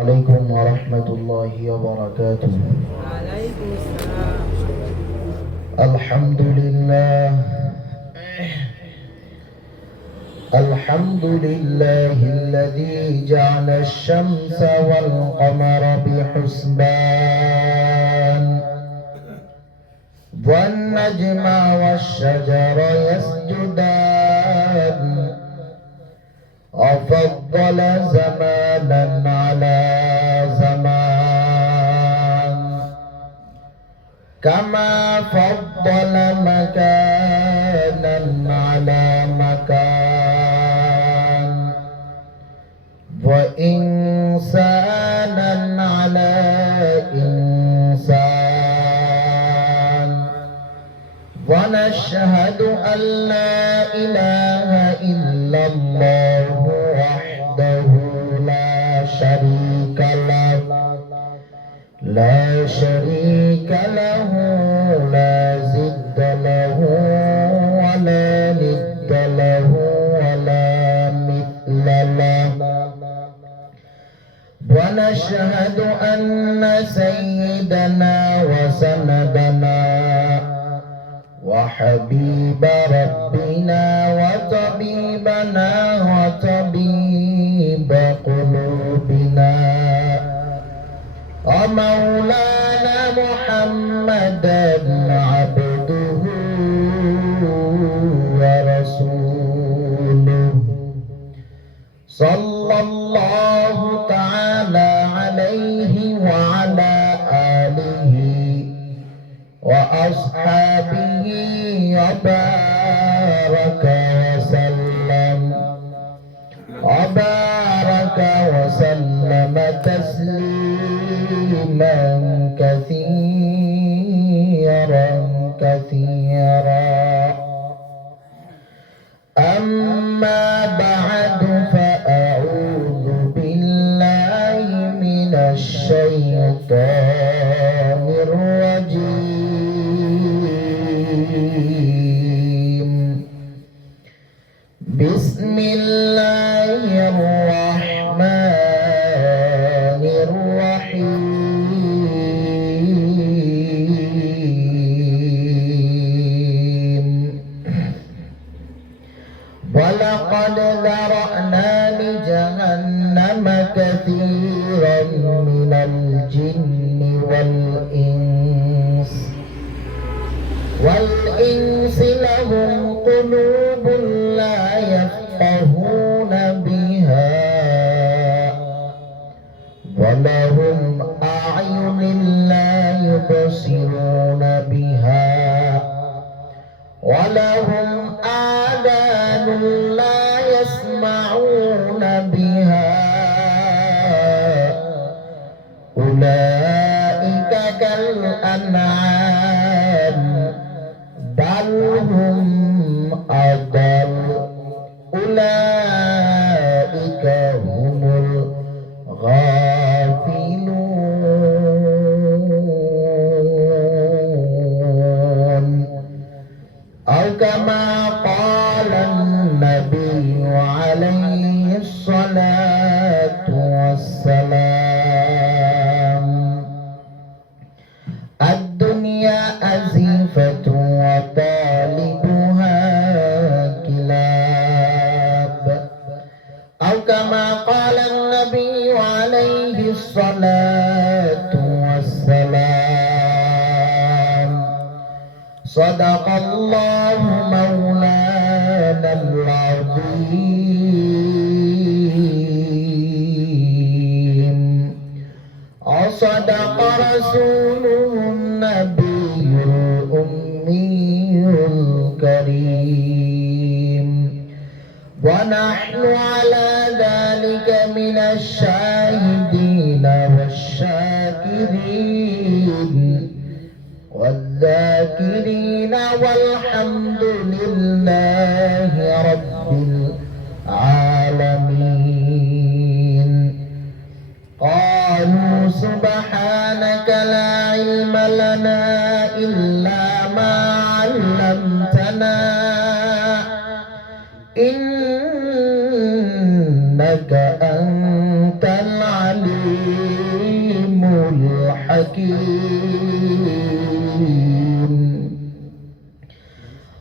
عليكم ورحمة الله وبركاته. وعليكم السلام. الحمد لله الحمد لله الذي جعل الشمس والقمر بحسبان والنجم والشجر يسجدان وفضل زمانا على زمان كما فضل مكانا على مكان وإنسانا على إنسان ونشهد أن لا إله إلا الله وحده لا شريك له لا ضد له ولا ند له ولا مثل له ونشهد أن سيدنا وسندنا وحبيب ربنا وطبيبنا وطبيب قلوبنا ومولانا محمدا عبده ورسوله صلى الله تعالى عليه وعلى آله وأصحابه وبارك وسلم تسليما كثيرا أما بعد فأعوذ بالله من الشيطان الرجيم بسم الله الرحمن الرحيم ولقد ذرأنا لجهنم كثيرا من الجن والإنس لهم قلوب لا يفقهون بها ولهم أعين لا يبصرون بها ولهم آذان لا يسمعون بها أولئك كالأنعام بل هم أضل أولئك هم الغافلون أو كما قال النبي عليه الصلاة والسلام الدنيا أزيفة وطالبها كلاب أو كما قال النبي عليه الصلاة والسلام صدق الله مولانا العظيم وصدق رسوله النبي الأمي الكريم ونحن على ذلك من الشاهدين والشاكرين والذاكرين والحمد لله رب العالمين قالوا سبحانك لا علم لنا إلا ما علمتنا إنك أنت العليم الحكيم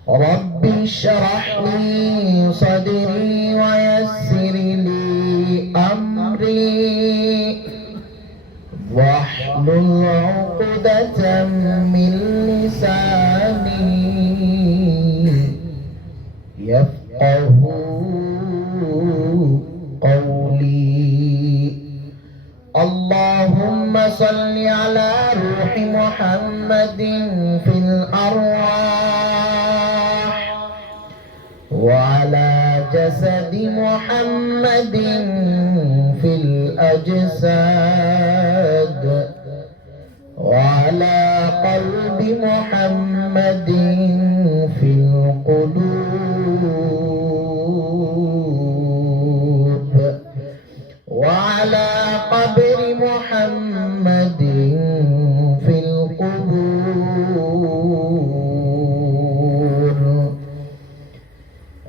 رب اشرح لي صدري ويسر لي أمري واحلل عقدة من لساني يفقه قولي اللهم صل على روح محمد في الأرواح وعلى جسد محمد في الأجساد وعلى قلب محمد في القلوب وعلى قبر محمد في القبور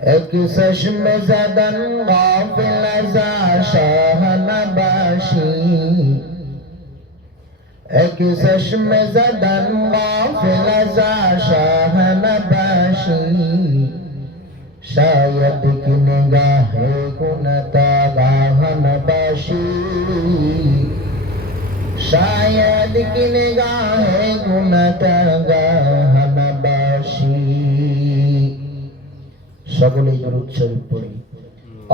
اكسش مزدا غافل ازا شاه نباشي اكسش مزدا غافل ازا شاه نباشي शायद की निगाहे गुनता गाहन बाशी शायद की निगाहे गुनता गाहन बाशी সকলেই দরুদ শরীফ পড়ি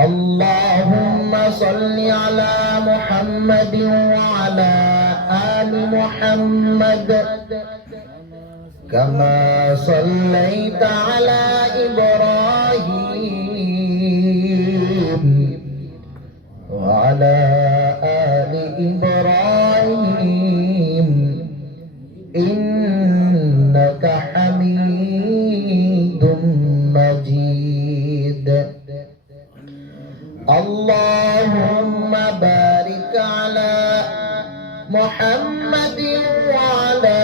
اللهم صل على محمد وعلى آل محمد كما صليت على إبراهيم وعلى آل إبراهيم إنك حميد مجيد اللهم بارك على محمد وعلى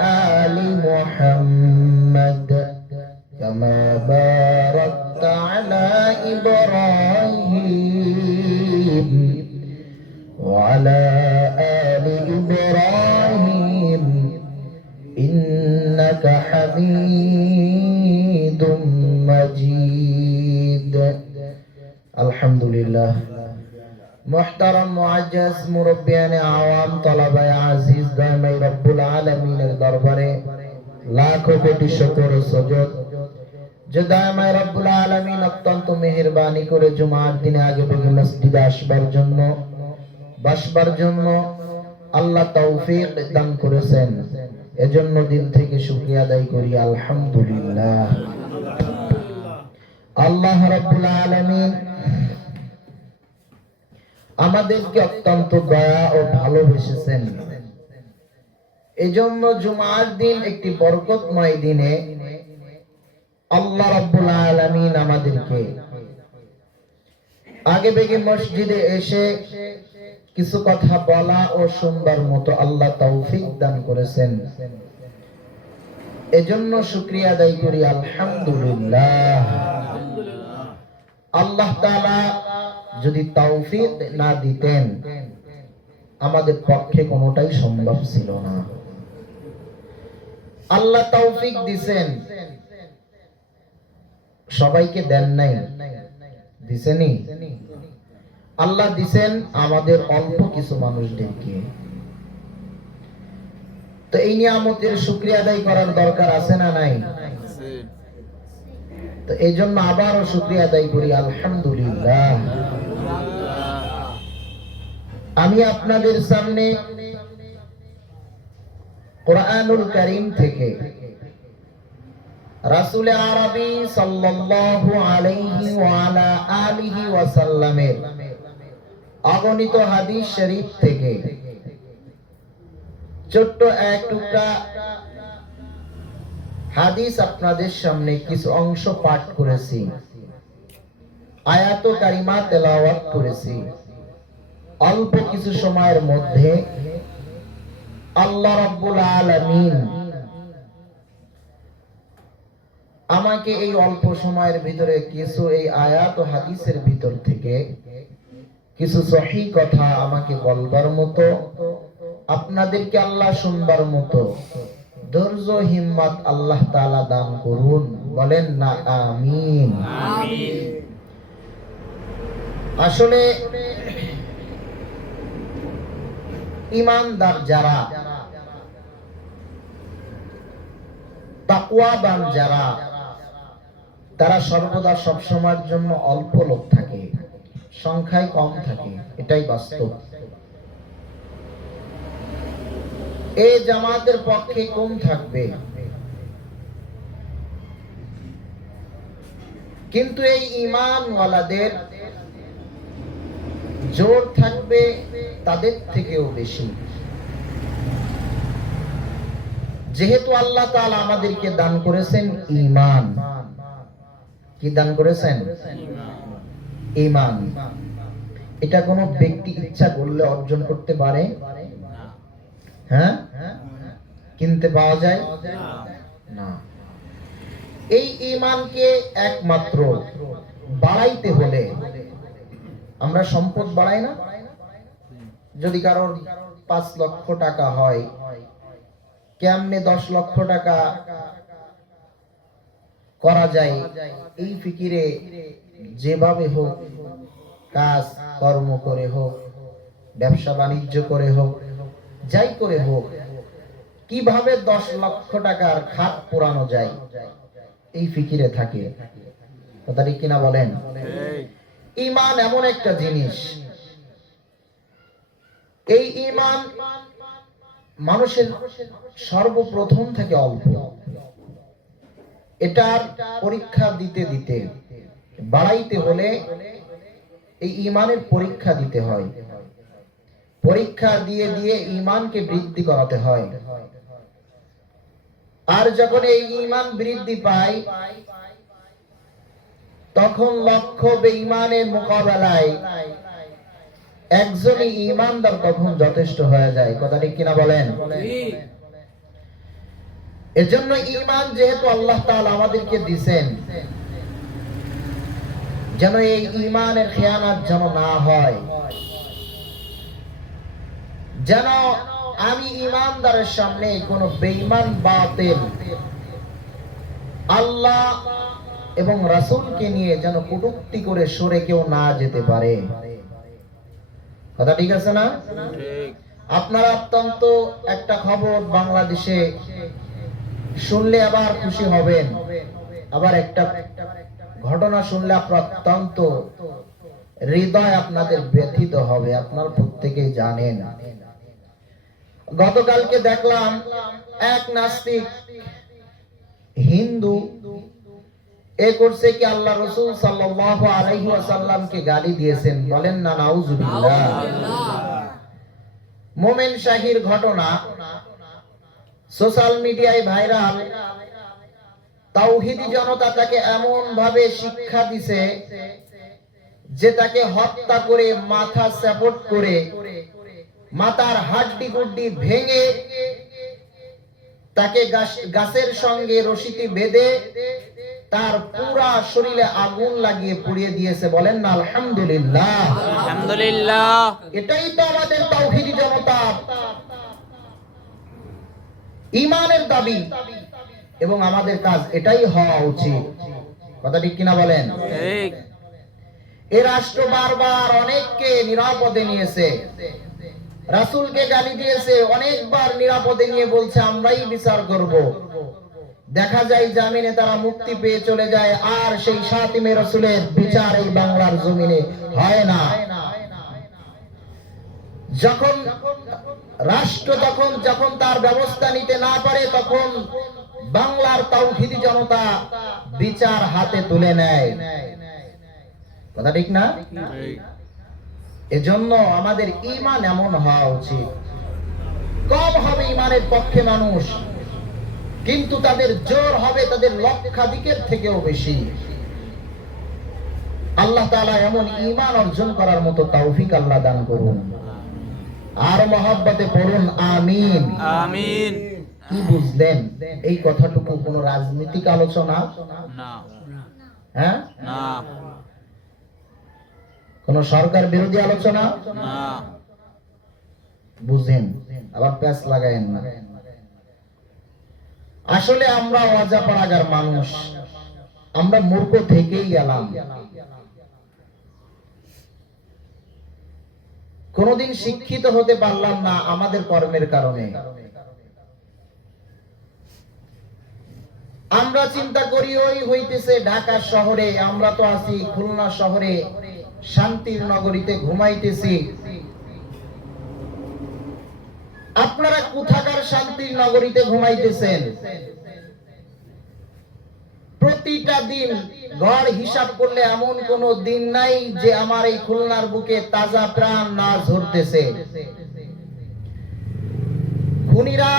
آل محمد كما باركت على إبراهيم وعلى آل إبراهيم إنك حميد مجيد الحمد لله محترم মুআজ্জাজ মুরব্বিয়ানে আওয়াম তলাবায়ে আজিজ দামাই রব্বুল আলামিনের দরবারে লাখো কোটি শুকর ও সুজুদ যে দামাই রব্বুল আলামিন অত্যন্ত মেহেরবানি করে জুমার দিনে আগে থেকে মসজিদে বসবার জন্য আল্লাহ তৌফিক দান করেছেন এজন্য দিল থেকে শুকরিয়া আদায় করি আলহামদুলিল্লাহ আল্লাহ রাব্বুল আলামিন আমাদেরকে অত্যন্ত দয়া ও ভালোবেসেছেন এজন্য জুমার দিন একটি বরকতময় দিনে আল্লাহ রাব্বুল আলামিন আমাদেরকে আগে বেগে মসজিদে এসে কিছু কথা বলা ও শুনবার মতো আল্লাহ তৌফিক দান করেছেন এজন্য শুকরিয়া আদায় করি আলহামদুলিল্লাহ আল্লাহ তাআলা যদি তৌফিক না দিতেন আমাদের পক্ষে কোনোটাই সম্ভব ছিল না আল্লাহ তৌফিক দিবেন সবাইকে দেন নাই দিছেনি আল্লাহ দিবেন আমাদের অল্প কিছু মানুষদেরকে তো এই নিয়ামতের শুকরিয়া আদায় করার দরকার আছে না নাই তো এইজন্য আবারও শুকরিয়া আদায় করি আলহামদুলিল্লাহ আমি আপনাদের সামনে কুরআনুল কারীম থেকে রাসূল আরবি সাল্লাল্লাহু আলাইহি ওয়া আলা আলিহি ওয়া সাল্লামের অগণিত হাদিস শরীফ থেকে ছোট্ট এক টুকরা হাদিস আপনাদের সামনে কিছু অংশ পাঠ করেছি আয়াত কারিমা তেলাওয়াত করেছি অল্প কিছু সময়ের মধ্যে আল্লাহ রাব্বুল আলামিন আমাকে এই অল্প সময়ের ভিতরে কিছু এই আয়াত ও হাদিসের ভিতর থেকে কিছু সহিহ কথা আমাকে বলবার মতো আপনাদেরকে আল্লাহ শুনবার মতো ধৈর্য হিম্মত আল্লাহ তাআলা দান করুন, বলেন না আমিন। আসলে ঈমানদার যারা, তাকওয়াবান যারা, তারা সর্বদা সবসময়ের জন্য অল্প লোক থাকে, সংখ্যায় কম থাকে, এটাই বাস্তব। এই জামাতের পক্ষে কম থাকবে, কিন্তু এই ঈমানওয়ালাদের জোর থাকবে তাদের থেকেও বেশি। যেহেতু আল্লাহ তাআলা আমাদেরকে দান করেছেন ঈমান, কি দান করেছেন? ঈমান। এটা কোনো ব্যক্তি ইচ্ছা করলে অর্জন করতে পারে? হ্যাঁ, কিনতে পাওয়া যায় না। এই ঈমানকে একমাত্র বাড়াইতে হলে, আমরা সম্পদ বাড়াই না? যদি কারোর 5 লক্ষ টাকা হয়, কেমনে 10 লক্ষ টাকা করা যায়, এই ফিকিরে যেভাবে হোক, কাজ কর্ম করে হোক, ব্যবসা বাণিজ্য করে হোক, যাই করে হোক, কিভাবে 10 লক্ষ টাকার খাত পোড়ানো যায়, এই ফিকিরে থাকে। কথা ঠিক কিনা বলেন? ঈমান এমন একটা জিনিস, এই ঈমান মানুষের সর্বপ্রথম থেকে অল্প, এটার পরীক্ষা দিতে দিতে বাড়াইতে হলে এই ঈমানের পরীক্ষা দিতে হয়, পরীক্ষা দিয়ে দিয়ে ঈমানকে বৃদ্ধি করাতে হয়। আর যখন এই ঈমান বৃদ্ধি পায়, তখন লক্ষ বেঈমানের মোকাবেলায় একজনই ঈমানদার তখন যথেষ্ট হয়ে যায়। কথা ঠিক কিনা বলেন? এজন্য ঈমান যেহেতু আল্লাহ তাআলা আমাদেরকে দিবেন, যেন এই ঈমানের খেয়ানত যেন না হয়, যেন আমি ঈমানদারের সামনে কোনো বেঈমান বাতিল আল্লাহ এবং রাসূলকে নিয়ে যেন কটূক্তি করে সরে কেউ না যেতে পারে। কথা ঠিক আছে না? আপনারা অত্যন্ত একটা খবর বাংলাদেশে শুনলে আবার খুশি হবেন, আবার একটা ঘটনা শুনলে আপনার অত্যন্ত হৃদয় আপনাদের ব্যথিত হবে। আপনারা প্রত্যেকেই জানেন, গতকালকে দেখলাম এক নাস্তিক হিন্দু এ করছে কি, আল্লাহ রাসূল সাল্লাল্লাহু আলাইহি ওয়াসাল্লামকে গালি দিয়েছেন, বলেন না নাউজুবিল্লাহ। মোমেন শাহীর ঘটনা সোশ্যাল মিডিয়ায় ভাইরাল। তাওহীদি জনতা তাকে এমন ভাবে শিক্ষা দিছে যে তাকে হত্যা করে, মাথা সাপোর্ট করে, মাথার হাড্ডি গুড্ডি ভেঙে, তাকে গাছের সঙ্গে রশিতে বেঁধে তার পুরা শরীরে আগুন লাগিয়ে পুড়িয়ে দিয়েছে। বলেন না আলহামদুলিল্লাহ। আলহামদুলিল্লাহ। এটাই তো আমাদের তাওহীদি জনতা ঈমানের দাবি, এবং আমাদের কাজ এটাই হওয়া উচিত। কথা ঠিক কিনা বলেন? ঠিক। এই রাষ্ট্র বারবার অনেককে নিরাপদে নিয়েছে, রাসূলকে গালি দিয়েছে, অনেকবার নিরাপদে নিয়ে বলছে আমরাই বিচার করব। দেখা যায় জামিনে তারা মুক্তি পেয়ে চলে যায়, আর সেই শাতিমে রাসূলের বিচার এই বাংলার জমিনে হয় না। যখন রাষ্ট্র যখন তার ব্যবস্থা নিতে না পারে, তখন বাংলার তাওহীদি জনতা বিচার হাতে তুলে নেয়। কথা ঠিক না? এজন্য আমাদের ঈমান এমন হওয়া উচিত, কম হবে ঈমানের পক্ষে মানুষ, কিন্তু তাদের জোর হবে তাদের লক্ষাধিকের থেকেও বেশি। আল্লাহ তাআলা এমন ঈমান অর্জন করার মতো তৌফিক আল্লাহ দান করুন। আর মহব্বতে পড়ুন আমিন। আমিন। কি বুঝলেন এই কথাটুকু? কোন রাজনৈতিক আলোচনা না। হ্যাঁ, না। কোন সরকার বিরোধী আলোচনা না। বুঝেন? আবার প্যাচ লাগায়েন না। আসলে আমরা অজাপাড়াগার মানুষ, আমরা মূর্খ থেকেই গেলাম। কোনদিন শিক্ষিত হতে পারলাম না আমাদের কর্মের কারণে। আমরা চিন্তা করি ওই হইতেছে ঢাকা শহরে, আমরা তো আছি খুলনা শহরে শান্তির নগরীতে ঘুমাইতেছি। আপনারা কোথাকার শান্তির নগরীতে ঘুমাইতেছেন? প্রতিটা দিন গড় হিসাব করলে এমন কোন দিন নাই যে আমার এই খুলনার বুকে তাজা প্রাণ না ঝরতেছে। খুনিরা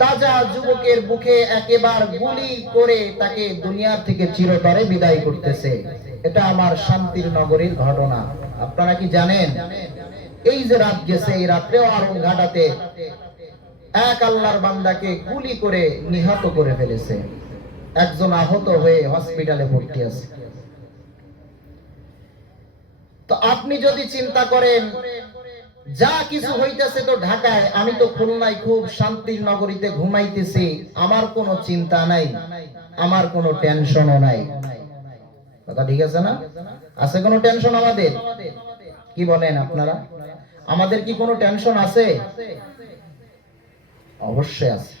তাজা যুবকের বুকে একেবারে গুলি করে তাকে দুনিয়া থেকে চিরতরে বিদায় করতেছে। এটা আমার শান্তির নগরীর ঘটনা। আপনারা কি জানেন এই যে রাত গেছে, এই রাত্রেও আরং ঘাটাতে এক আল্লাহর বান্দাকে গুলি করে নিহত করে ফেলেছে। একজন আহত হয়ে হসপিটালে ভর্তি আছে। তো আপনি যদি চিন্তা করেন যা কিছু হইতেছে তো ঢাকায়, আমি তো খুলনায় খুব শান্তির নগরীতে ঘুমাইতেছি, আমার কোনো চিন্তা নাই, আমার কোনো টেনশনও নাই। কথা ঠিক আছে না? আছে কোনো টেনশন আমাদের? কি বলেন আপনারা? আমাদের কি কোনো টেনশন আছে? অবশ্যই আছে।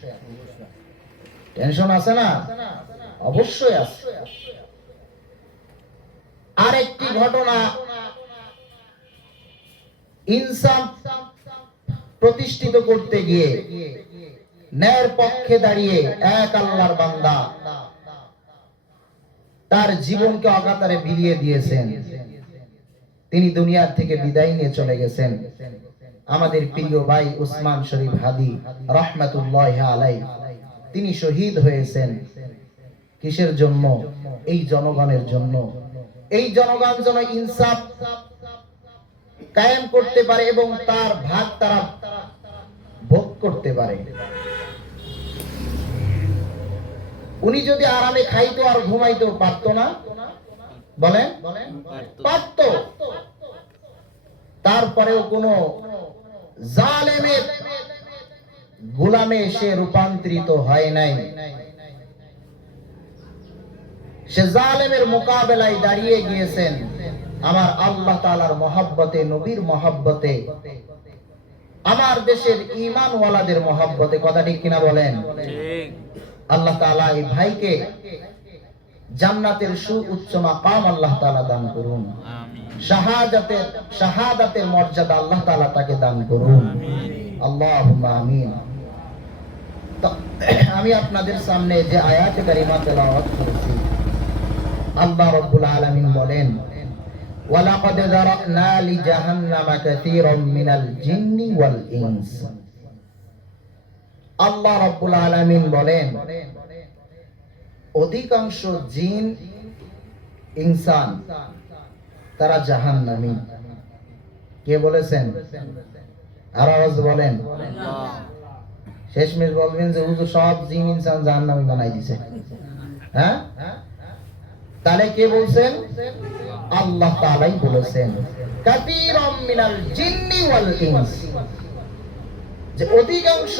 টেনশন আছে না? অবশ্যই আছে। আরেকটি ঘটনা, ইনসাফ প্রতিষ্ঠিত করতে গিয়ে ন্যায়ের পক্ষে দাঁড়িয়ে এক আল্লাহর বান্দা তার জীবনকে অকাতরে বিলিয়ে দিয়েছেন। তিনি দুনিয়ার থেকে বিদায় নিয়ে চলে গেছেন। আমাদের প্রিয় ভাই উসমান শরীফ হাদি রাহমাতুল্লাহি আলাইহি, তিনি শহীদ হয়েছেন। কিসের জন্য? এই জনগণের জন্য। এই জনগণ যেন ইনসাফ কায়েম করতে পারে এবং তার ভাগ তারা ভোগ করতে পারে। উনি যদি আরামে খাইতো আর ঘুমাইতো পারতো না? বলেন পারতো। তারপরেও কোন জালেমের গোলামে সে রূপান্তরিত হয় নাই। সে জালেমের মোকাবেলায় দাঁড়িয়ে গিয়েছেন আমার আল্লাহ তাআলার মহব্বতে, নবীর মহব্বতে, আমার দেশের ঈমানওয়ালাদের মহব্বতে। কথা ঠিক কিনা বলেন? ঠিক। আল্লাহ তাআলা এই ভাইকে জান্নাতের সুউচ্চ মাকাম আল্লাহ তাআলা দান করুন। আমিন। শাহাদাতের মর্যাদা আল্লাহ তাআলা তাকে দান করুন। আল্লাহুম্মা আমিন। তো আমি আপনাদের সামনে যে আয়াতে কারিমা তেলাওয়াত করেছি, আল্লাহ রাব্বুল আলামিন বলেন, ওয়ালাকাদ যারানা লিজাহান্নামা কাসীরাম মিনাল জিন্নি ওয়াল ইনস। আল্লাহ রাব্বুল আলামিন বলেন, অধিকাংশ জিন ইনসান তারা জাহান্নামী। কে বলেছেন? আর আওয়াজ বলেন। শেষমেশ বলবেন যে হুজুর সব জিন ইনসান জাহান্নামী বানাই দিয়েছে। হ্যাঁ? তাহলে কে বলছেন? আল্লাহ তাআলাই বলেছেন, কাসীরাম মিনাল জিন্নি ওয়াল ইনস, যে অধিকাংশ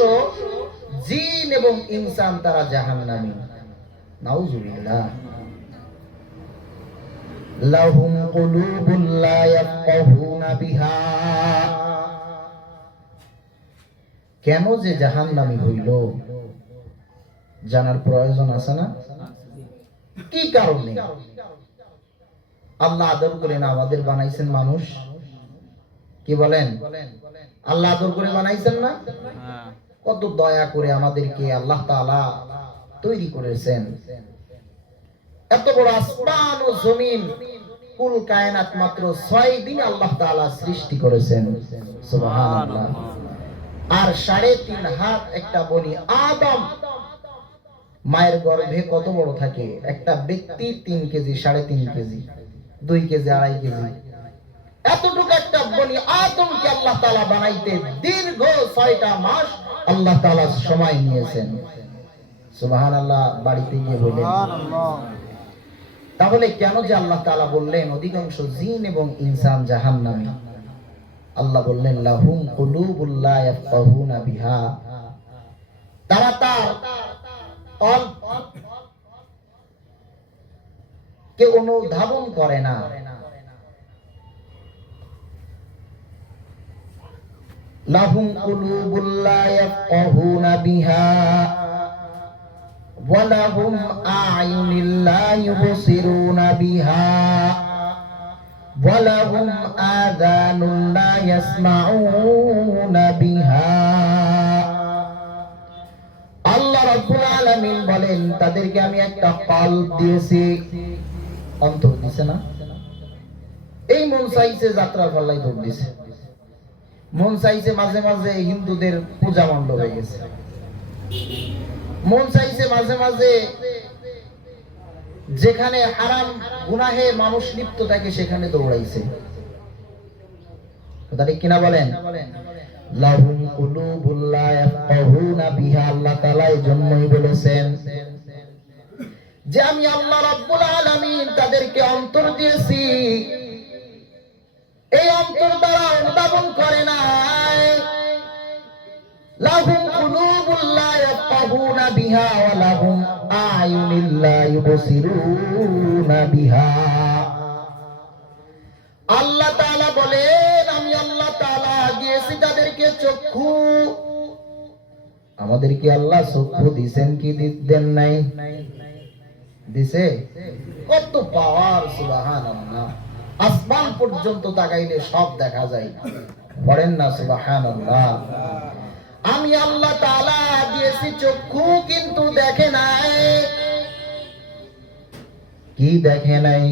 জিন এবং ইনসান তারা জাহান্নামী। নাউযুবিল্লাহ। লাহুম কুলুবুন লা ইয়াফকাহুনা বিহা। কেন যে জাহান্নামী হইল জানার প্রয়োজন আছে না? কি কারণে? আল্লাহ আদর করে না আমাদের বানাইছেন মানুষ? কি বলেন? আল্লাহ আদর করে বানাইছেন না? কত দয়া করে আমাদেরকে আল্লাহ তাআলা তৈরি করেছেন। এত বড় আসমান ও জমিন, কুল কায়নাত মাত্র 6 দিনে আল্লাহ তাআলা সৃষ্টি করেছেন। সুবহানাল্লাহ। আর 3.5 হাত একটা বনি আদম মায়ের গর্ভে কত বড় থাকে? একটা ব্যক্তি 3 কেজি, 3.5 কেজি, 2 কেজি, 2.5 কেজি। এতটুকু একটা বনি আদমকে আল্লাহ তাআলা বানাইতে দীর্ঘ 6টা মাস আল্লাহ তাআলা সময় নিয়েছেন। সুবহানাল্লাহ। বাড়িতে গিয়ে বলেন। তাহলে কেন যে আল্লাহ তাআলা বললেন অধিকাংশ জিন এবং ইনসান জাহান্নামী? আল্লাহ বললেন লাহুম কুলুবুল লা ইয়াফকাহুনা বিহা, তারা তার কে অনুধাবন করে না। লাহুম কুলুবুল লা ইয়াফকাহুনা বিহা ওয়া লাহুম আ'য়ুনুল লা ইউবসিরুনা বিহা ওয়া লাহুম আযানুন লা ইয়াসমাউনা বিহা। আল্লাহ রাব্বুল আলামিন বলেন তাদেরকে আমি একটা কলব দিয়েছি, অন্তর দিছে না। এই মন চাইছে যাত্রা পাল্লাই দৌড় দিছে, মন চাইছে মাঝে মাঝে হিন্দুদের পূজা মণ্ডপে গেছে, মন চাইছে মাঝে মাঝে যেখানে হারাম গুনাহে মানুষ লিপ্ত থাকে সেখানে দৌড়াইছে। কথা ঠিক কিনা বলেন? লাহুম কুলুবুল লা ইয়াফকাহুনা বিহা, আল্লাহ তাআলা এই জন্যই বলেছেন যে আমি আল্লাহ রাব্বুল আলামিন তাদেরকে অন্তর দিয়েছি, এই অন্তর দ্বারা অনুধাবন করে নাই। লাহুম কুলুবুল লা ইয়াফকাহুনা বিহা ওয়া লাহুম আ'য়ুনুল লা ইউবসিরুনা বিহা। আল্লাহ তাআলা বলেন আমি আল্লাহ তাআলা দিয়েছি তাদেরকে চক্ষু। আমাদেরকে আল্লাহ চক্ষু দিবেন কি দেন নাই? দিছে। কত পাওয়ার, সুবহানাল্লাহ। আসমান পর্যন্ত তাকাইলে সব দেখা যায়, পড়েন না সুবহানাল্লাহ। আমি আল্লাহ তাআলা দিয়েছি চক্ষু, কিন্তু দেখে নাই। কি দেখে নাই?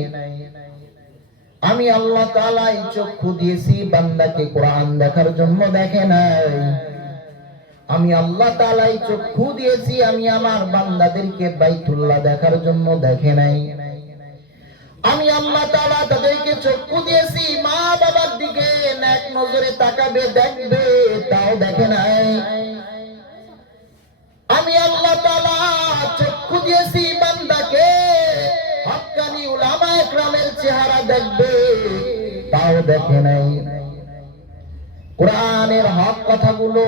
আমি আল্লাহ তাআলা এই চক্ষু দিয়েছি বান্দাকে কোরআন দেখার জন্য, দেখে নাই। আমি আল্লাহ তাআলা এই চক্ষু দিয়েছি আমি আমার বান্দাদেরকে বাইতুল্লাহ দেখার জন্য, দেখে নাই। আমি আল্লাহ তাআলা তাদেরকে চক্ষু দিয়েছি মা বাবার দিকে নেক নজরে তাকাবে, দেখবে, তাও দেখে নাই। আমি আল্লাহ তাআলা চক্ষু দিয়েছি বান্দাকে হক্কানি উলামায়ে কেরামের চেহারা দেখবে, তাও দেখে নাই। কোরআনের হক কথাগুলো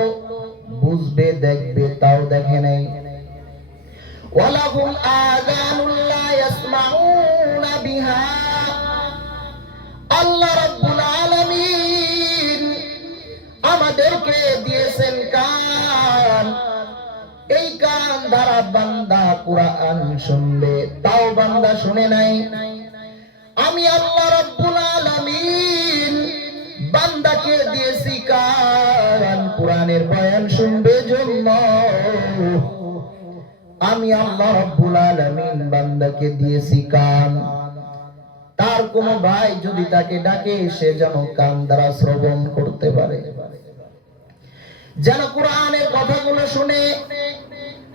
বুঝবে, দেখবে, তাও দেখে নাই। ওয়ালাহুম আযানুল লা ইয়াসমাউনা বিহা। আল্লাহ রাব্বুল আলামিন আমাদেরকে দিয়েছেন কান, এই কান দ্বারা বান্দা কোরআন শুনবে, তাও বান্দা শুনে নাই। আমি আল্লাহ রাব্বুল আলামিন বান্দাকে দিয়েছি কান, কোরআনের বয়ান শুনবে জন্য। আমি আল্লাহ রাব্বুল আলামিন বান্দাকে দিয়েছি কান, তার কোন ভাই যদি তাকে ডাকে সে যেন কান দ্বারা শ্রবণ করতে পারে, যেন কোরআনের কথাগুলো শুনে,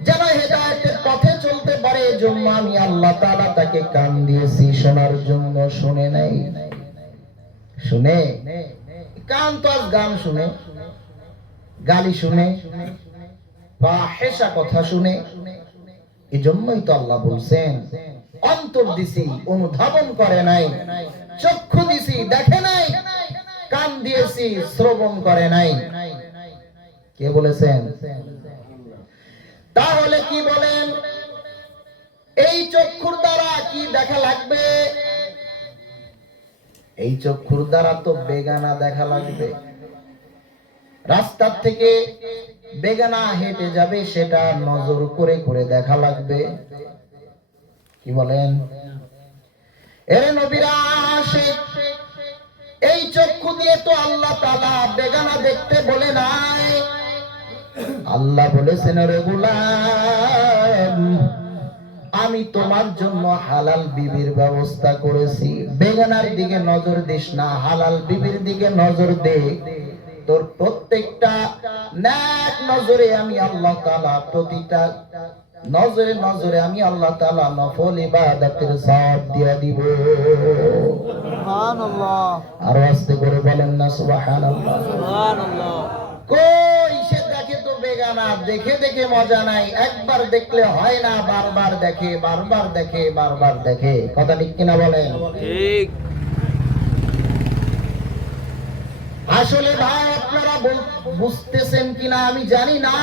যেন হেদায়েতের পথে চলতে পারে। এজন্য আমি আল্লাহ তাআলা তাকে কান দিয়েছি শোনার জন্য, শুনে নাই। শুনে কান তো আজ গান শুনে, গালি শুনে, ফাহিশা কথা শুনে। এজন্যই তো আল্লাহ বলছেন অন্তর দিছি অনুধাবন করে নাই, চক্ষু দিছি দেখে নাই, কান দিয়েছি শ্রবণ করে নাই। কে বলেছেন? তাহলে কি বলেন, এই চক্ষুর দ্বারা কি দেখা লাগবে? এই চক্ষুর দ্বারা তো বেগানা দেখা লাগবে। রাস্তার থেকে বেগানা হেঁটে যাবে, সেটা নজর করে করে দেখা লাগবে। কি বলেন? এর নবীরা আসে, এই চক্ষু দিয়ে তো আল্লাহ তাআলা বেগানা দেখতে বলে নাই। আল্লাহ বলেছেন রে গোলাম আমি তোমার জন্য হালাল বিবির ব্যবস্থা করেছি, বেগানার দিকে নজর দিস না, হালাল বিবির দিকে নজর দে। তোর প্রত্যেকটা নেক নজরে আমি আল্লাহ তাআলা, প্রতিটা নজরে নজরে আমি আল্লাহ তাআলা নফল ইবাদতের সওয়াব দিয়ে দিব। সুবহানাল্লাহ। আর আস্তে করে বলেন না সুবহানাল্লাহ। সুবহানাল্লাহ। কই সে দেখে তো বেগানা, দেখে দেখে মজা নাই, একবার দেখলে হয় না, বারবার দেখে, বারবার দেখে, বারবার দেখে। কথা ঠিক কিনা বলেন? ঠিক। আসলে ভাই আপনারা বুঝতেছেন কিনা আমি জানি না,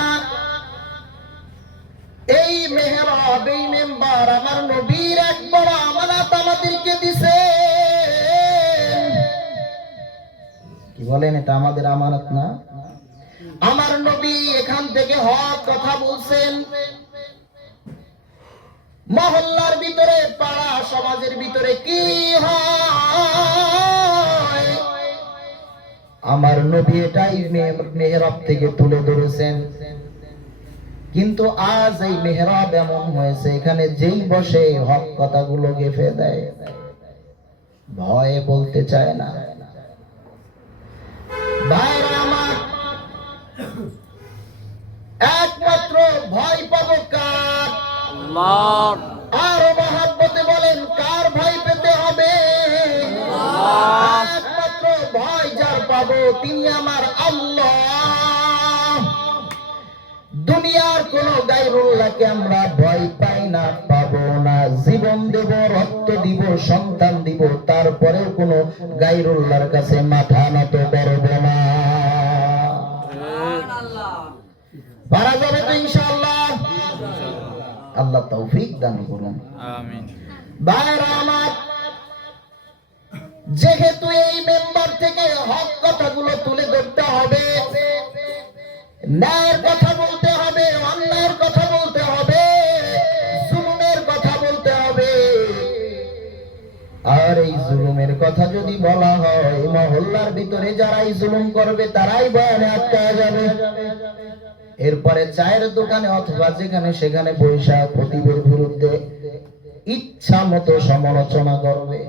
এই মেহরাব, এই মেম্বার আমার নবীর এক বড় আমানত আমাদেরকে দিছে। কি বলেন, এটা আমাদের আমানত না? আমার নবী এখান থেকে হক কথা বলছেন। মহল্লার ভিতরে, পাড়া সমাজের ভিতরে কি হয়, আমার নবী এটাই মেহরাব থেকে তুলে ধরেছেন। কিন্তু আজ এই মেহরাব এমন হয়েছে, এখানে যেই বসে হক কথাগুলো গেফে দেয়, ভয়ে বলতে চায় না। ভাইরা আমার, একমাত্র ভয় পাবো কার? আল্লাহ। আর মহাব্বতে বলেন কার ভয় পেতে হবে? একমাত্র ভয় যার পাবো তিনি আমার আল্লাহ। দুনিয়ার কোন গায়রুল্লাহকে আমরা ভয় পাই না, পাবো না। জীবন দেব, রক্ত দিব, সন্তান দিব, তারপরেও কোন গায়রুল্লাহর কাছে মাথা নত করব না। পারা যাবে তো ইনশাআল্লাহ? আল্লাহ তৌফিক দান করুন, আমিন। ভাইরা আমার, যেহেতু এই মেম্বার থেকে হক কথাগুলো তুলে ধরতে হবে, ন্যায়ের কথা বলতে হবে, অন্যায়ের কথা বলতে হবে, জুলুমের কথা বলতে হবে। আর এই জুলুমের কথা যদি বলা হয়, মহল্লার ভিতরে যারাই জুলুম করবে তারাই বয়ানে আটকায় যাবে। এরপরে চায়ের দোকানে অথবা যেখানে সেখানে বৈশা খতিবের বিরুদ্ধে ইচ্ছা মতো সমালোচনা করবে।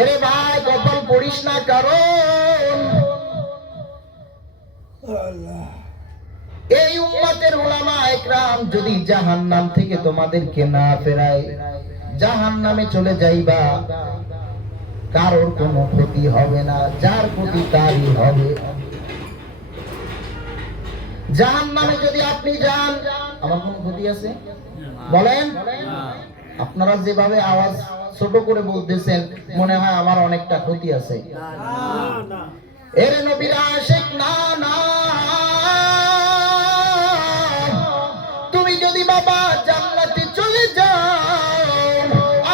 এরে ভাই, কপাল পড়িস না, কারণ এই উম্মতের উলামা ইকরাম যদি জাহান্নাম থেকে তোমাদেরকে না ফেরায়, জাহান্নামে চলে যাইবা, কারোর কোনো ক্ষতি হবে না, যার ক্ষতি তারই হবে। জাহান্নামে যদি আপনি যান, আমার কোনো ক্ষতি আছে বলেন? আপনারা যেভাবে আওয়াজ ছোট করে বলতেছেন, মনে হয় আমার অনেকটা ক্ষতি আছে। এর নবীর আশিক, না না, তুমি যদি বাবা জান্নাতে চলে যাও,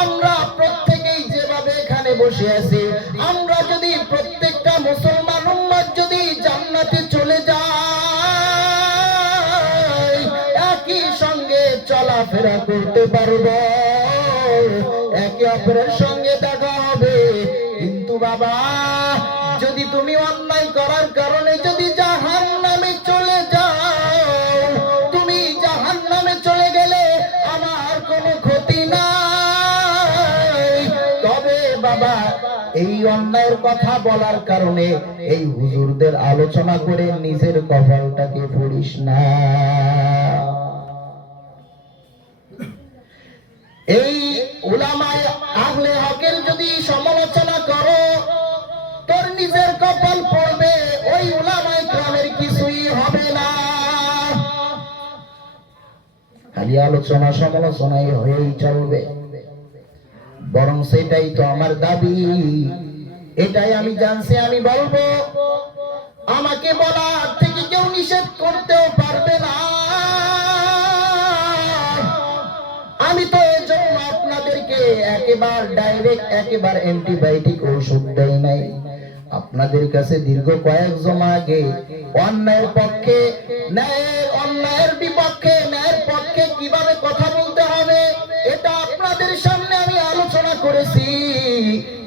আমরা প্রত্যেকেই যেভাবে এখানে বসে আছি, আমরা যদি প্রত্যেকটা মুসলমান উম্মত যদি জান্নাতে চলে যায়, একই সঙ্গে চলাফেরা করতে পারবো, একে অপরের সঙ্গে দেখা হবে। কিন্তু বাবা, যদি তুমি অন্যায় করার কারণে যদি জাহান্নামে চলে যাও, তুমি জাহান্নামে চলে গেলে আমার কোনো ক্ষতি নাই। তবে বাবা, এই অন্যায়ের কথা বলার কারণে এই হুজুরদের আলোচনা করে নিজের কপালটাকে পুড়িস না। এই উলামায়ে আহলে হকের যদি সমালোচনা করো, তোর নিজের কপাল পড়বে, ওই উলামায়ে কেরামের কিছুই হবে না। খালি আলোচনা সমালোচনাই হয়েই চলবে, বরং সেটাই তো আমার দাবি, এটাই আমি জানছি, আমি বলবো। আমাকে বলার থেকে কেউ নিষেধ করতেও পারবে না। আমি তো এই জন্য আপনাদেরকে একেবারে ডাইরেক্ট, একেবারে অ্যান্টিবায়োটিক ওষুধ দেই নাই। আপনাদের কাছে দীর্ঘ কয়েক জমা আগে অন্যায়ের পক্ষে, অন্যায়ের বিপক্ষে, ন্যায়ের পক্ষে কিভাবে কথা বলতে হবে, এটা আপনাদের সামনে আমি আলোচনা করেছি।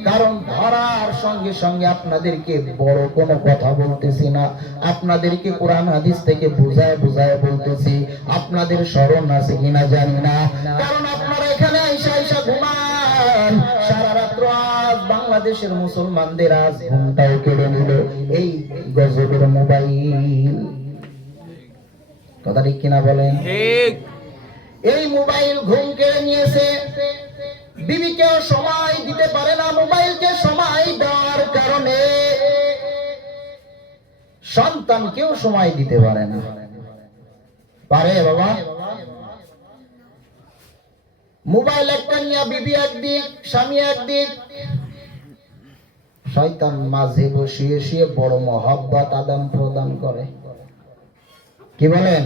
কারণ ধরার সঙ্গে সঙ্গে আপনাদেরকে বড় কোনো কথা বলতেছি না, আপনাদেরকে কোরআন হাদিস থেকে বুঝায় বুঝায় বলতেছি। আপনাদের স্মরণ আছে কিনা জানি না, কারণ আপনারা এখানে আইসা আইসা ঘুমান। সারা রাত্র আজ বাংলাদেশের মুসলমানদের আজ ঘুমটাও কেড়ে নিল এই গজবের মোবাইল। কথা ঠিক কিনা বলেন? ঠিক। এই মোবাইল ঘুম কেড়ে নিয়েছে। বিবিকেও সময় দিতে পারে না, মোবাইলকে সময় দেওয়ার কারণে সন্তানকেও সময় দিতে পারে না। পারে বাবা? মোবাইল একটা নিয়ে বিবি একদিক, স্বামী একদিক, শয়তান মাঝে বসিয়ে সে বড় মহব্বত আদান প্রদান করে। কি বলেন?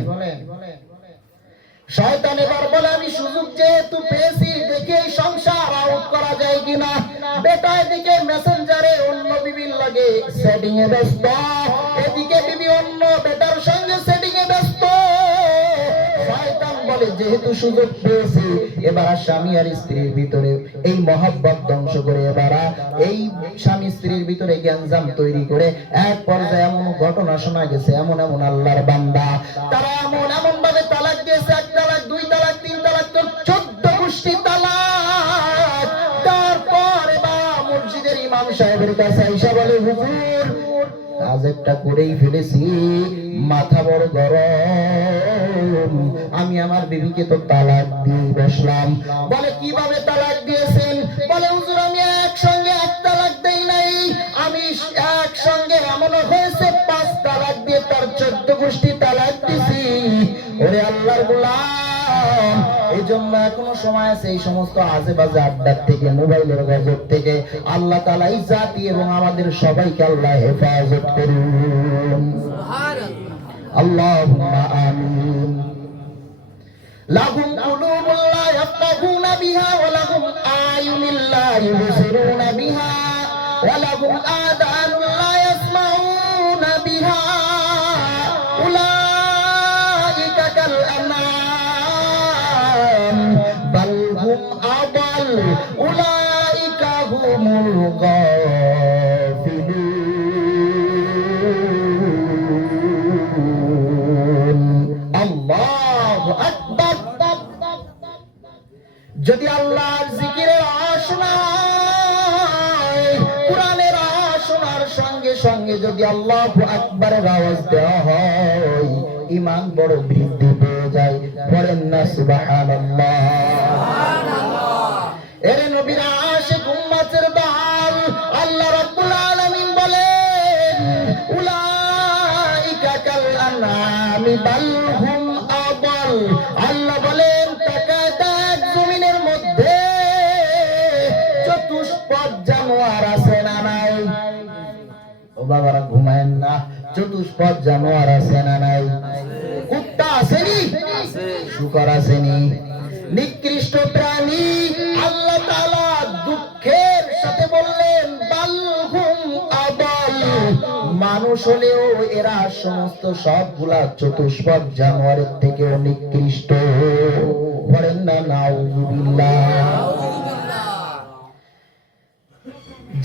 শয়তান এবার বলে আমি সুযোগ যেহেতু পেয়েছি, দেখে এই সংসার আউট করা যায় কিনা। বেটা এদিকে মেসেঞ্জারে অন্য বিবির লাগে সেটিং এ ব্যস্ত, এদিকে বিবি অন্য বেটার সঙ্গে সেটিং এ ব্যস্ত। শয়তান বলে যেহেতু সুযোগ পেয়েছি, এবার স্বামী আর স্ত্রীর ভিতরে এই মহব্বত ধ্বংস করে, এবার এই স্বামী স্ত্রীর ভিতরে গ্যাঞ্জাম তৈরি করে এক পর্যায়ে এমন ঘটনা শোনা গেছে, এমন এমন আল্লাহর বান্দা তারা এমন ভাবে তালাক দিয়েছে, 1 তালাক 2 তালাক 3 তালাক 14 গোষ্ঠী তালাক। তারপর এবার মসজিদের ইমাম সাহেবের কাছে আইসা বলে হুজুর আজ একটা করেই ফেলেছি, মাথা বড় গরম, আমি আমার বিবিকে তো তালাক দিয়ে বসলাম। বলে কিভাবে তালাক দিয়েছেন? বলে হুজুর আমি একসঙ্গে 1 তালাক দেই নাই, আমি একসঙ্গে এমন হয়েছে 5 তালাক দিয়ে তার 14 গোষ্ঠী তালাক দিছি। ওরে আল্লাহর গোলাম, এই জন্য এখনো সময় আছে এই সমস্ত আজে বাজে আড্ডার থেকে, মোবাইলের গজব থেকে আল্লাহ তাআলা এই জাতি এবং আমাদের সবাইকে আল্লাহ হেফাজত করুন। আল্লাহুম্মা আমিন। লাহুম কুলুবুন লা ইয়াফকাহুনা বিহা ওয়া লাহুম আয়ুনুন লা ইবসিরুনা বিহা ওয়া লাহুম আযানুন লা ইয়াসমাউনা বিহা উলাইকা কাল আনআম বাল হুম আদাল উলাইকা হুমুল গাফিলুন। আল্লাহু আকবার। যদি আল্লাহর জিকিরের আশনা হয়, কোরআনের আশনার সঙ্গে সঙ্গে যদি আল্লাহু আকবারের আওয়াজ দেওয়া হয়, ঈমান বড় বৃদ্ধি পেয়ে যায়। পড়েন না সুবহানাল্লাহ। এর নবীর আশিক উম্মতের দল আল্লাহ রাব্বুল আলামিন বলেন উলাইকা কাল আনআমি বাল হুম আদাল। আল্লাহ বলেন তাকায় দেখ জমিনের মধ্যে চতুষ্পদ জানোয়ার আছে না নাই? ও বাবারা ঘুমায়েন না, চতুষ্পদ জানোয়ার আছে না নাই? কুত্তা আসেনি, শুকর আসেনি, নিকৃষ্ট প্রাণী। আল্লাহ তাআলা দুঃখের সাথে বললেন বাল হুম আদাল। মানুষ হলেও এরা সমস্ত সবগুলা চতুষ্পদ জানোয়ারের থেকে নিকৃষ্ট। বলেন না নাউযুবিল্লাহ।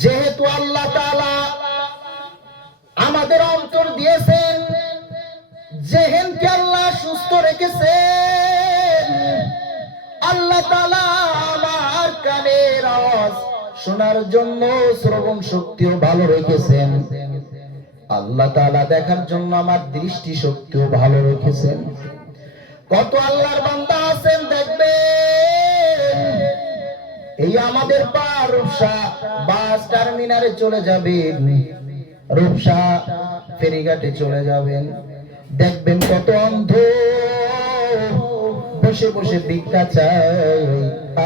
যেহেতু আল্লাহ তাআলা আমাদের অন্তর দিয়েছেন, যেহেনকে আল্লাহ সুস্থ রেখেছেন, আল্লাহ তাআলা আমার কানের আওয়াজ শোনার জন্য শ্রবণ শক্তিও ভালো রেখেছেন, আল্লাহ তাআলা দেখার জন্য আমার দৃষ্টি শক্তিও ভালো রেখেছেন। কত আল্লাহর বান্দা আছেন দেখবেন, এই আমাদের পার রূপসা বাস টার্মিনালে চলে যাবেন, রূপসা ফেরিঘাটে চলে যাবেন, দেখবেন কত অন্ধ বসে বসে ভিক্ষা চায়,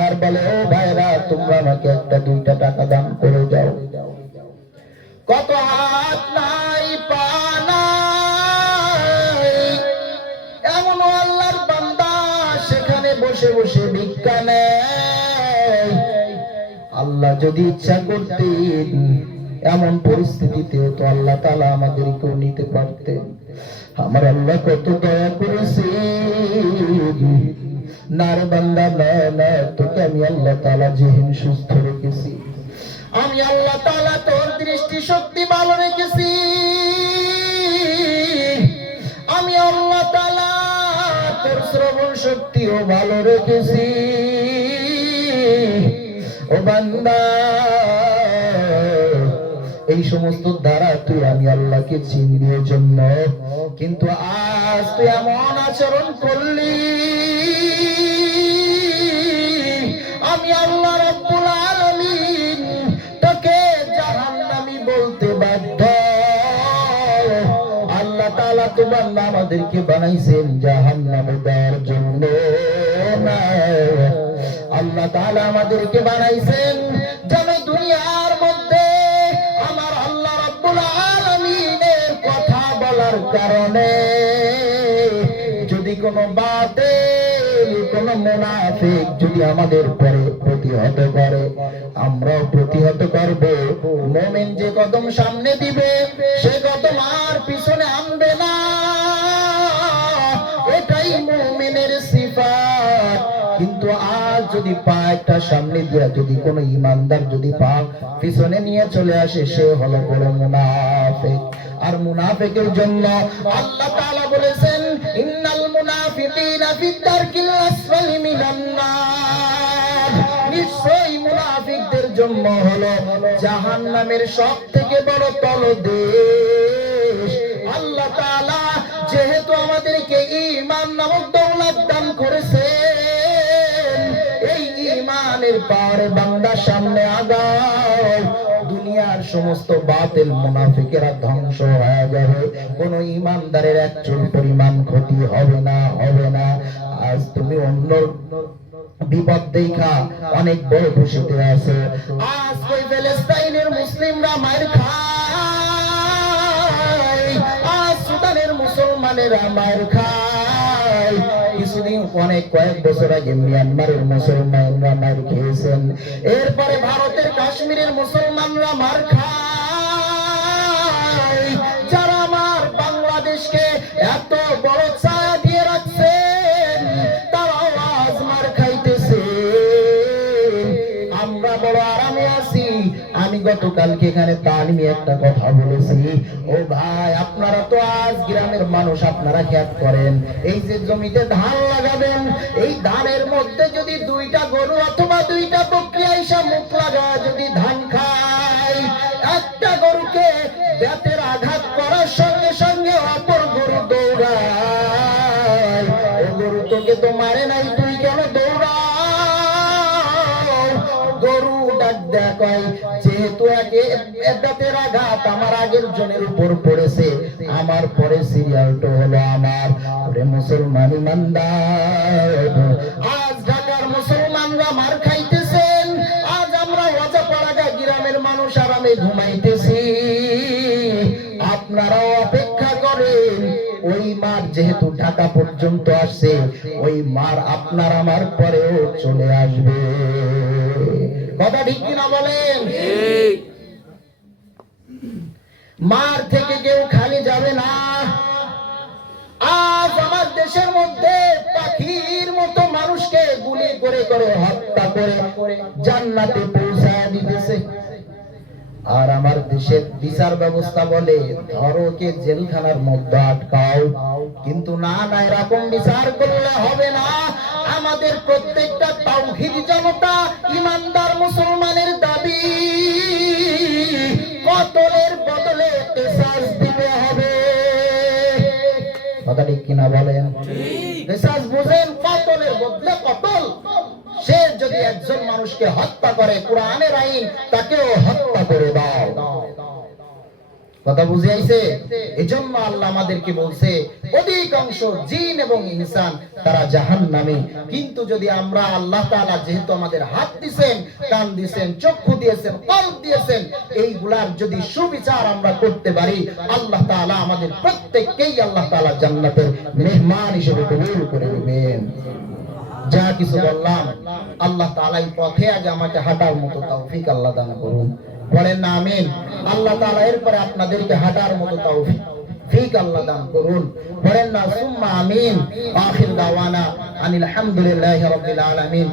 আর বলে ও ভাইরা তোমরা আমাকে 1-2 টাকা দান করে যাও। কত হাত নাই পা নাই, এমন আল্লাহর বান্দা সেখানে বসে বসে ভিক্ষা নেয়। আল্লাহ যদি ইচ্ছা করতেন এমন পরিস্থিতিতেও তো আল্লাহ তাআলা আমাদেরকেও নিতে পারতেন। আমার আল্লাহ কত দয়া করেছে। না রে বান্দা না, না তোকে আমি আল্লাহ তাআলা যেহেন সুস্থ রেখেছি, আমি আল্লাহ তাআলা তোর দৃষ্টি শক্তি ভালো রেখেছি, আমি আল্লাহ তাআলা তোর শ্রবণ শক্তিও ভালো রেখেছি। ও বান্দা এই সমস্ত দ্বারা তুই আমি আল্লাহকে চিনির জন্য, কিন্তু আজ তুই এমন আচরণ করলি, আমি আল্লাহ রাব্বুল আলামিন তোকে জাহান্নামী বলতে বাধ্য। আল্লাহ তাআলা তো বান্দা আমাদেরকে বানাইছেন জাহান্নামে দেওয়ার জন্য না, আল্লাহ তাআলা আমাদেরকে বানাইছেন যেন দুনিয়ার মধ্যে করার কারণে যদি কোনো বাতিল কোনো মুনাফিক যদি আমাদের প্রতিহত করে, আমরাও প্রতিহত করব। মুমিন যে কদম সামনে দিবে সে কদম আর পিছনে আনবে না, এটাই মুমিনের সিফাত। কিন্তু আজ যদি পা একটা সামনে দিয়া যদি কোনো ইমানদার যদি পা পিছনে নিয়ে চলে আসে, সে হলো বড় মুনাফিক। আর মুনাফিকের জন্য আল্লাহ তাআলা বলেছেন, ইন্নাল মুনাফিকিনা ফিদ দারকিল আসফালি মিনান নার, নিশ্চয়ই মুনাফিকদের জন্য হলো জাহান্নামের সবথেকে বড় তলদেশ। আল্লাহ তাআলা যেহেতু আমাদেরকে ঈমান নামক দৌলত দান করেছেন, এই ঈমানের পারে বান্দা সামনে আগাও, দুনিয়ার সমস্ত বাতিল মুনাফিকেরা ধ্বংস হয়ে যাবে, কোন ঈমানদারের এক চুল পরিমাণ ক্ষতি হবে না, হবে না। আজ তুমি অন্য বিপদ দেখা অনেক বড় খুশিতে আছে। আজ কই ফিলিস্তিনের মুসলিমরা মার খায়, আজ সুদানের মুসলমানেরা মার খায়। কিছুদিন কয়েক বছর আগে মিয়ানমারের মুসলমানরা মার খেয়েছেন, এরপরে ভারতের কাশ্মীরের মুসলমানরা মার খায়। যারা আমার বাংলাদেশকে এত বড় ছায়া দিয়ে রাখছেন, তারাও আজ মার খাইতেছে। আমরা বড় আরামে আছি। আমি গতকালকে এখানে তালিমে একটা কথা বলেছি, ও ভাই আপনারা তো আজ গ্রামের মানুষ, আপনারা খেয়াল করেন, এই যে জমিতে ধান লাগাবেন, এই ধানের মধ্যে যদি দুইটা গরু অথবা দুইটা বকরি আইসা মুখ লাগা যদি ধান খায়, একটা গরুকে বেতের আঘাত করার সঙ্গে সঙ্গে অপর গরু দৌড়ায়। ও গরু তোকে তো মারে নাই, তুই কেন দৌড়াও? গরু ডাক দেখায়, যেহেতু বেতের আঘাত আমার আগের জনের উপর পড়েছে, আমার পরে সিরিয়ালটা হলো আমার। ওরে মুসলমান ইমানদার, আজ ঢাকার মুসলমানরা মার খাইতেছেন, আজ আমরা ওয়াজাপাড়া গ্রামের মানুষ আরামে ঘুমাইতেছি। আপনারাও অপেক্ষা করেন, ওই মার যেহেতু ঢাকা পর্যন্ত আসছে, ওই মার আপনার আমার পরেও চলে আসবে। কথা ঠিক কিনা বলেন? মার থেকে কেউ খালি যাবে না। আজ আমার দেশের মধ্যে পাখির মতো মানুষকে গুলি করে করে হত্যা করে জান্নাতে পৌঁছায় দিতেছে। আর আমার দেশের বিচার ব্যবস্থা বলে ধরো কে জেলখানার মধ্যে আটকাও, কিন্তু না না, এরকম বিচার করলে হবে না। আমাদের প্রত্যেকটা তাওহীদি জনতা ইমানদার মুসলমানের দাবি, কতলের বদলে কিসাস দিতে হবে। কথা ঠিক কিনা বলেন? কিসাস বুঝেন? কতলের বদলে কতল। সে যদি একজন মানুষকে হত্যা করে, কোরআনের আইন তাকেও হত্যা করে দাও। কথা বুঝে আইছে? এজন্য আল্লাহ আমাদেরকে বলছে, অধিকাংশ জিন এবং ইনসান তারা জাহান্নামী। কিন্তু যদি আমরা, আল্লাহ তাআলা যেহেতু আমাদের হাত দিয়েছেন, কান দিয়েছেন, চক্ষু দিয়েছেন, কল্প দিয়েছেন, এইগুলার যদি সুবিচার আমরা করতে পারি, আল্লাহ তাআলা আমাদের প্রত্যেককেই আল্লাহ তাআলা জান্নাতের মেহমান হিসেবে কবুল করে নেবেন। যা কিছু বললাম, আল্লাহ তাআলা এই পথে আগে আমাকে হাঁটার মতো তৌফিক আল্লাহ দান করুন। বলেন না আমিন। আল্লাহ তাআলা এরপরে আপনাদেরকে হাঁটার মতো তৌফিক আল্লাহ দান করুন। বলেন না সুম্মা আমিন। আখির দাওয়ানা আনিল হামদুলিল্লাহি রাব্বিল আলামিন।